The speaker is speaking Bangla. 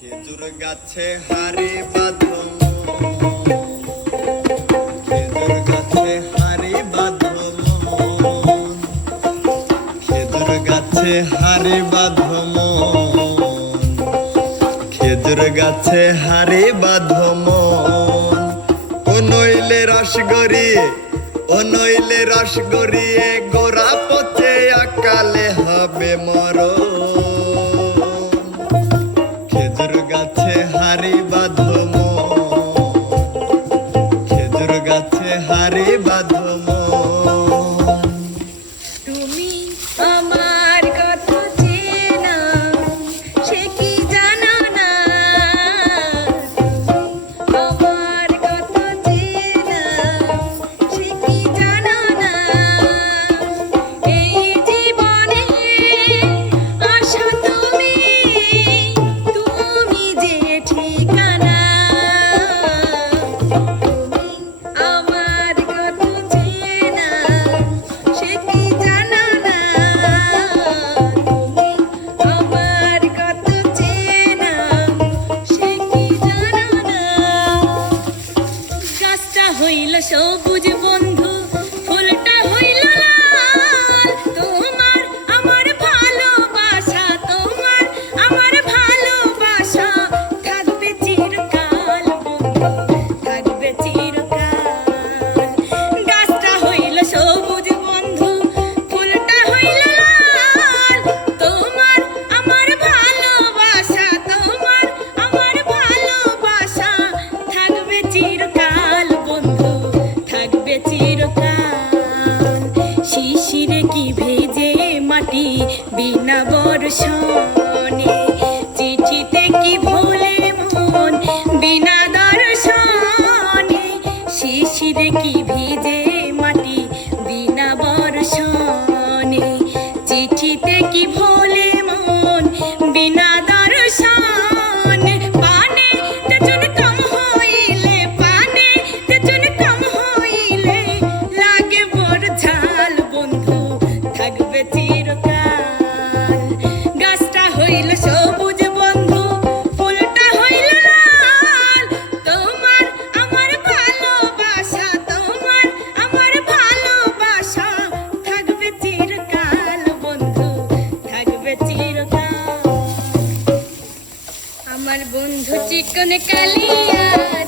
খেজুর গাছে হারে বাঁধো। খেজুর গাছে হারে বাঁধো। খেজুর গাছে হারে বাঁধো। খেজুর গাছে হারে বাঁধো। ও নইলে রস গড়িয়ে ও রস আকালে হবে মরণ। রইল সবুজ বন শিশিরে কি ভেজে মাটি বিনা বর্ষণে? চিঠিতে কি ভোর আমার বন্ধু চিকন কালিয়া।